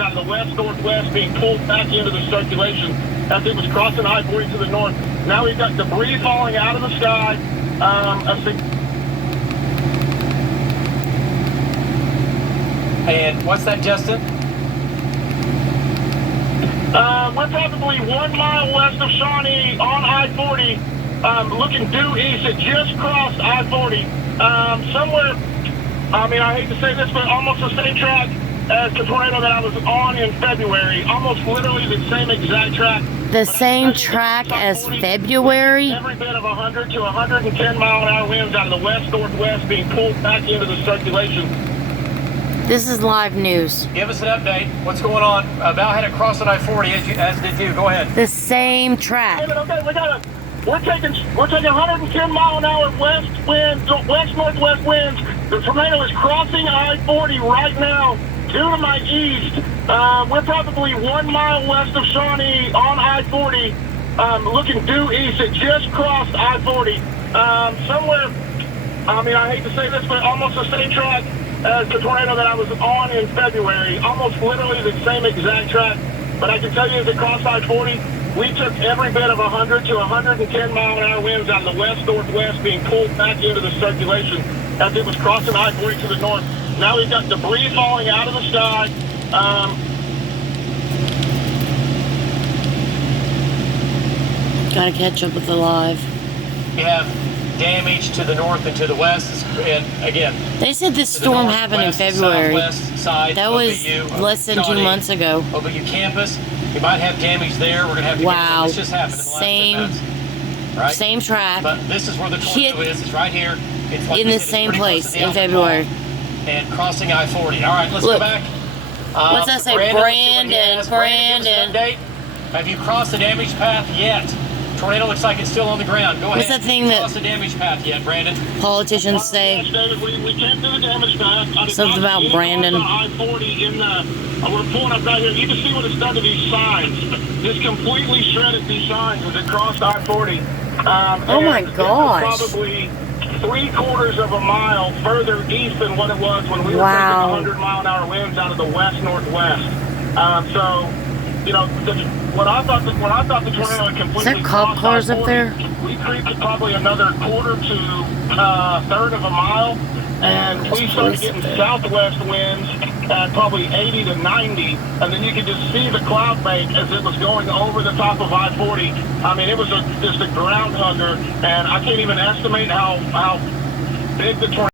winds out of the west-northwest being pulled back into the circulation as it was crossing I-40 to the north. Now we've got debris falling out of the sky. And what's that, Justin? We're probably 1 mile west of Shawnee on I-40, looking due east. It just crossed I-40. Somewhere, I mean, I hate to say this, but almost the same track as the tornado that I was on in February. Almost literally the same exact track. The same track as February? Every bit of 100 to 110 mile an hour winds out of the west-northwest being pulled back into the circulation. This is live news. Give us an update. What's going on? Val had it cross at I-40, as did you. Go ahead. The same track. Okay, we're taking 110 mile an hour west-northwest winds. The tornado is crossing I-40 right now due to my east. We're probably 1 mile west of Shawnee on I-40, looking due east. It just crossed I-40. Somewhere, I mean, I hate to say this, but almost the same track as the tornado that I was on in February. Almost literally the same exact track. But I can tell you as it crossed I-40, we took every bit of 100 to 110 mile an hour winds out of the west-northwest being pulled back into the circulation as it was crossing I-40 to the north. Now we've got debris falling out of the sky. Gotta catch up with the live. We have damage to the north and to the west. And again, They said this storm happened in February. Side, That was OBU, less than 2 Shawnee, months ago. OBU campus. We might have damage there. We're going to have to Wow. This just happened in the last 10 minutes. Right? Same track. But this is where the tornado is. It's right here. It's like In I the said, it's same pretty close place to the in Alpha February. Call and crossing I-40. All right, let's Look. go back. What's that say? Let's see what he has. Brandon. give us an update. Have you crossed the damage path yet? Tornado looks like it's still on the ground. Go What's ahead. that thing that- Crossed the damage path yet, Brandon? Politicians say. Yes, David, we can't do the damage path. I did Something not about see it Brandon. on I-40 in the. We're pulling up right here. You can see what it's done to these signs. Just completely shredded these signs as it crossed I-40. Oh my and this is gosh. Probably 3/4 of a mile further east than what it was when we were Wow. taking 100 mile an hour winds out of the west-northwest. So, you know, what I thought the tornado had completely. Is there cop crossed cars up I-40, there? We creeped probably another 1/4 to third of a mile, and we started getting southwest winds at probably 80 to 90, and then you could just see the cloud bank as it was going over the top of I-40. I mean, it was just a ground hugger, and I can't even estimate how big the tornado